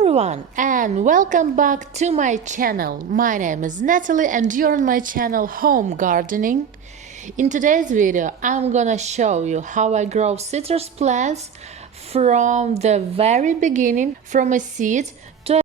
everyone and welcome back to my channel. My name is Natalie and you're on my channel Home Gardening. In today's video I'm gonna show you how I grow citrus plants from the very beginning, from a seed to a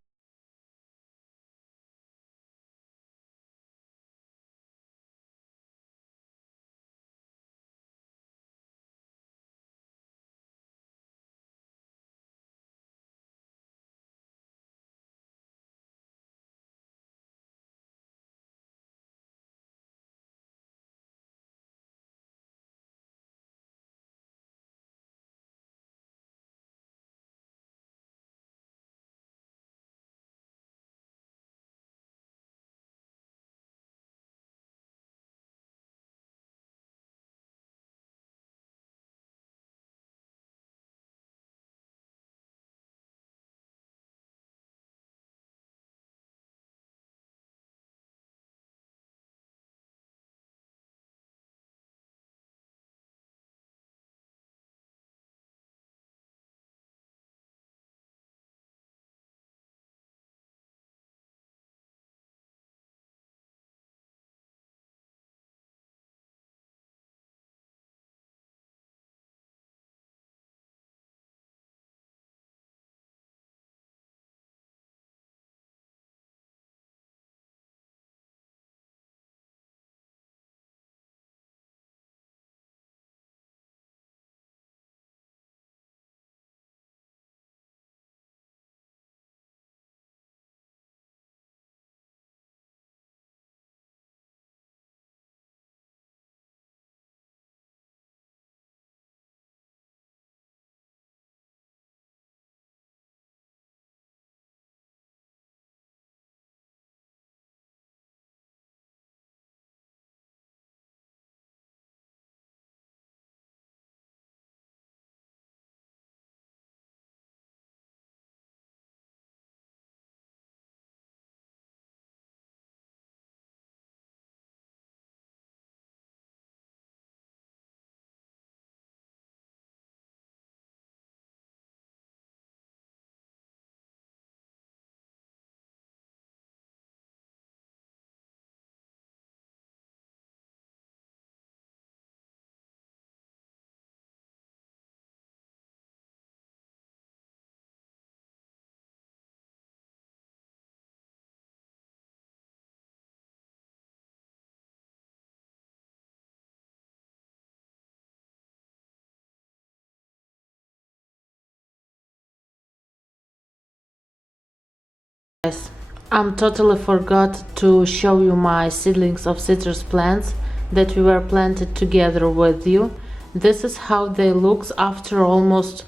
Guys, I'm totally forgot to show you my seedlings of citrus plants that we were planted together with you. This is how they look after almost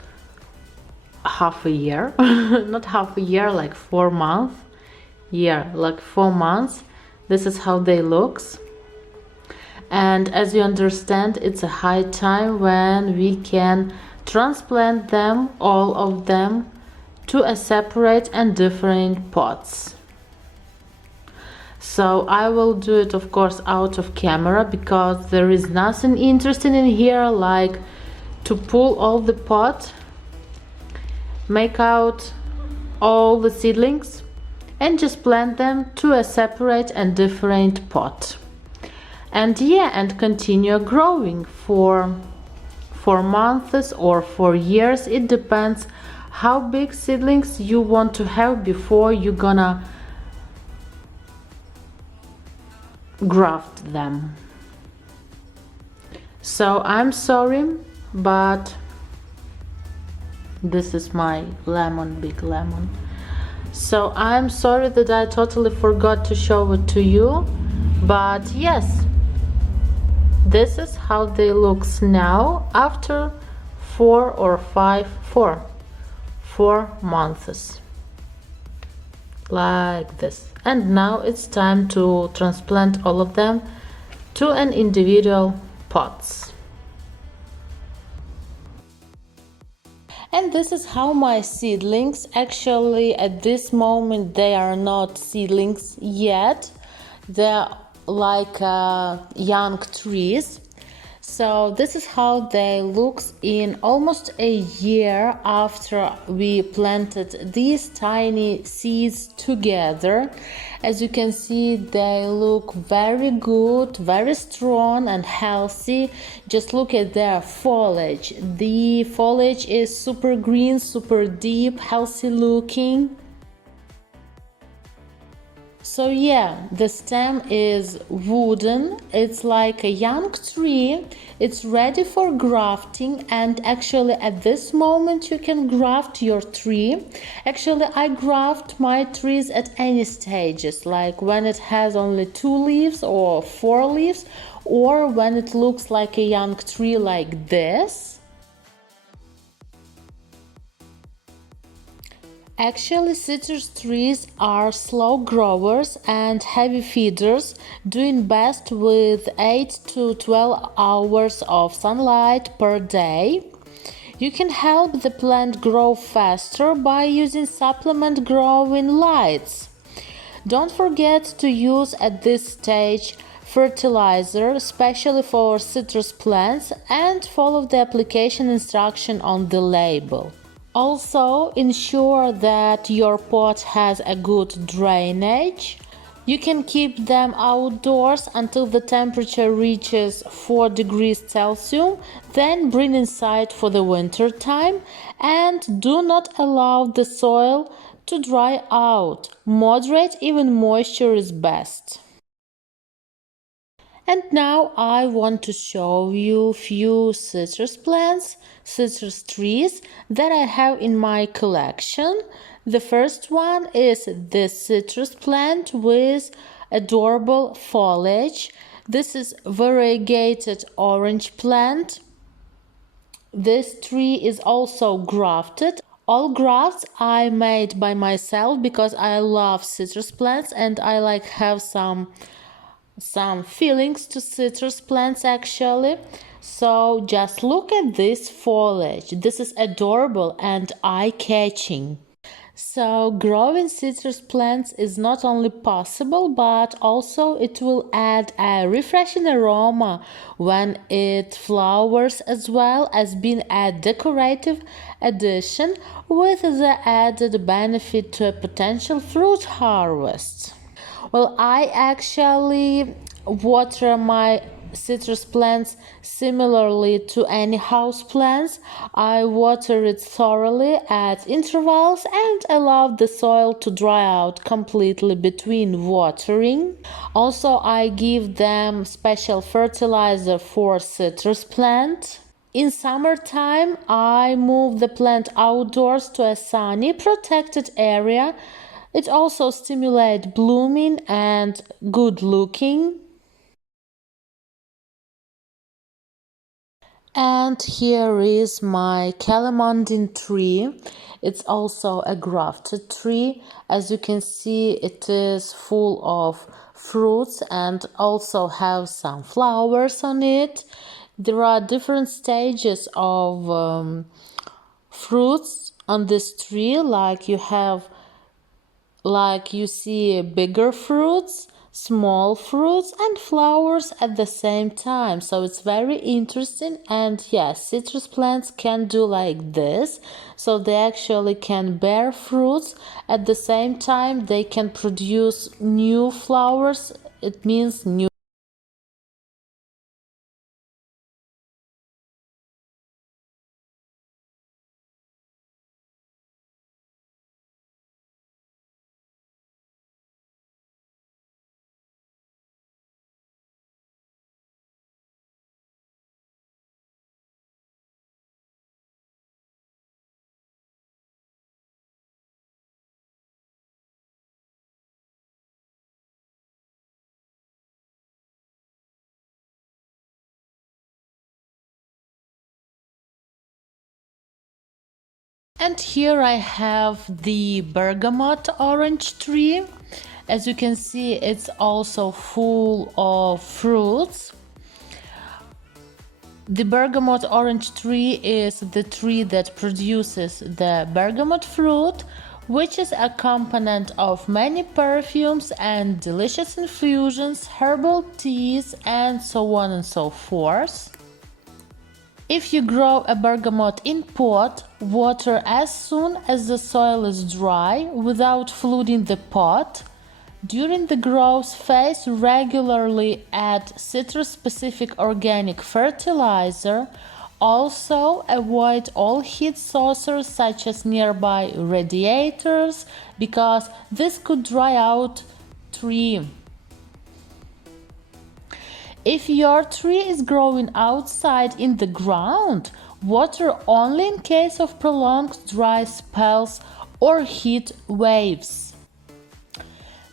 half a year. Not half a year, like 4 months. Yeah, like 4 months. This is how they look. And as you understand, it's a high time when we can transplant them, all of them, to a separate and different pots. So I will do it, of course, out of camera, because there is nothing interesting in here like to pull all the pot, make out all the seedlings and just plant them to a separate and different pot. And yeah, and continue growing for 4 months or 4 years. It depends how big seedlings you want to have before you're gonna graft them. So I'm sorry, but this is my lemon, big lemon. So I'm sorry that I totally forgot to show it to you, but yes, this is how they look now after 4 months, like this. And now it's time to transplant all of them to an individual pots. And this is how my seedlings, actually at this moment they are not seedlings yet, they're like young trees. So this is how they look in almost a year after we planted these tiny seeds together. As you can see, they look very good, very strong and healthy. Just look at their foliage. The foliage is super green, super deep, healthy looking. So yeah, the stem is wooden, it's like a young tree, it's ready for grafting, and actually at this moment you can graft your tree. Actually I graft my trees at any stages, like when it has only 2 leaves or 4 leaves, or when it looks like a young tree like this. Actually, citrus trees are slow growers and heavy feeders, doing best with 8 to 12 hours of sunlight per day. You can help the plant grow faster by using supplement growing lights. Don't forget to use at this stage fertilizer, especially for citrus plants, and follow the application instruction on the label. Also, ensure that your pot has a good drainage. You can keep them outdoors until the temperature reaches 4 degrees Celsius, then bring inside for the winter time, and do not allow the soil to dry out. Moderate even moisture is best. And now I want to show you few citrus plants, citrus trees that I have in my collection. The first one is this citrus plant with adorable foliage. This is variegated orange plant. This tree is also grafted. All grafts I made by myself because I love citrus plants and I like have some feelings to citrus plants actually. So just look at this foliage. This is adorable and eye-catching. So growing citrus plants is not only possible, but also it will add a refreshing aroma when it flowers, as well as being a decorative addition with the added benefit to a potential fruit harvest. Well, I actually water my citrus plants similarly to any house plants. I water it thoroughly at intervals and allow the soil to dry out completely between watering. Also, I give them special fertilizer for citrus plant. In summertime, I move the plant outdoors to a sunny, protected area. It also stimulates blooming and good looking. And here is my calamondin tree. It's also a grafted tree. As you can see, it is full of fruits and also have some flowers on it. There are different stages of fruits on this tree, like you see bigger fruits, small fruits and flowers at the same time. So it's very interesting. And yes, citrus plants can do like this. So they actually can bear fruits at the same time they can produce new flowers. It means new. And here I have the bergamot orange tree. As you can see, it's also full of fruits. The bergamot orange tree is the tree that produces the bergamot fruit, which is a component of many perfumes and delicious infusions, herbal teas, and so on and so forth. If you grow a bergamot in pot, water as soon as the soil is dry without flooding the pot. During the growth phase, regularly add citrus-specific organic fertilizer. Also, avoid all heat sources such as nearby radiators because this could dry out tree. If your tree is growing outside in the ground, water only in case of prolonged dry spells or heat waves.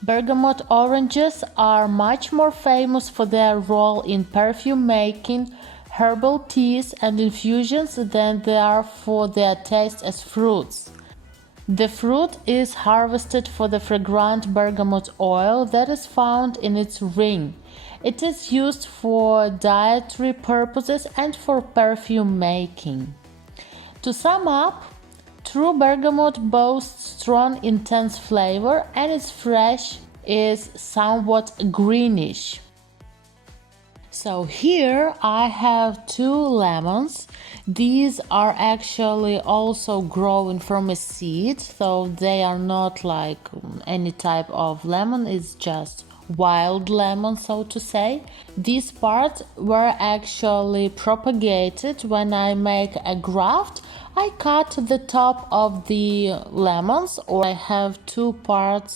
Bergamot oranges are much more famous for their role in perfume making, herbal teas, and infusions than they are for their taste as fruits. The fruit is harvested for the fragrant bergamot oil that is found in its ring. It is used for dietary purposes and for perfume making. To sum up, true bergamot boasts strong, intense flavor and its flesh is somewhat greenish. So here I have 2 lemons. These are actually also growing from a seed, so they are not like any type of lemon, it's just wild lemon, so to say. These parts were actually propagated when I make a graft. I cut the top of the lemons, or I have 2 parts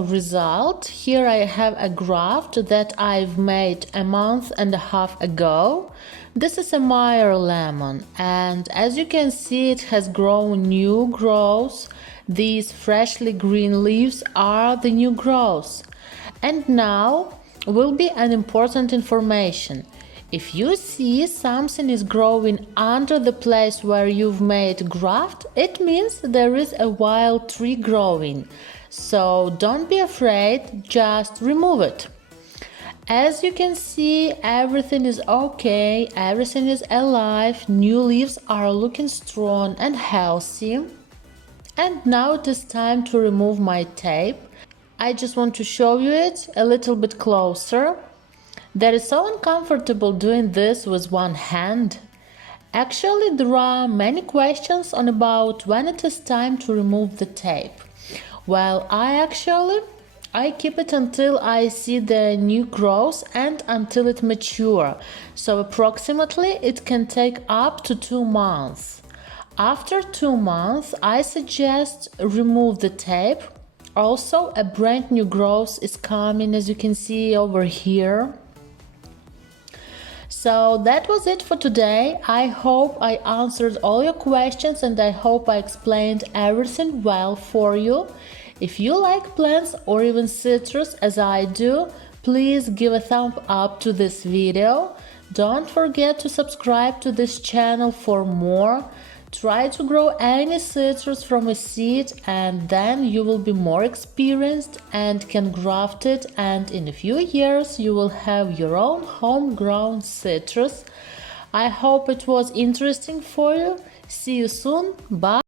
result. Here I have a graft that I've made a month and a half ago. This is a Meyer lemon, and as you can see, it has grown new growths. These freshly green leaves are the new growths. And now will be an important information. If you see something is growing under the place where you've made graft, it means there is a wild tree growing. So don't be afraid, just remove it. As you can see, everything is okay, everything is alive, new leaves are looking strong and healthy. And now it is time to remove my tape. I just want to show you it a little bit closer. That is so uncomfortable doing this with one hand. Actually, there are many questions on about when it is time to remove the tape. Well, I keep it until I see the new growth and until it mature. So approximately it can take up to 2 months. After 2 months, I suggest remove the tape. Also, a brand new growth is coming, as you can see over here. So that was it for today. I hope I answered all your questions and I hope I explained everything well for you. If you like plants or even citrus as I do, please give a thumb up to this video. Don't forget to subscribe to this channel for more. Try to grow any citrus from a seed and then you will be more experienced and can graft it, and in a few years you will have your own homegrown citrus. I hope it was interesting for you. See you soon. Bye.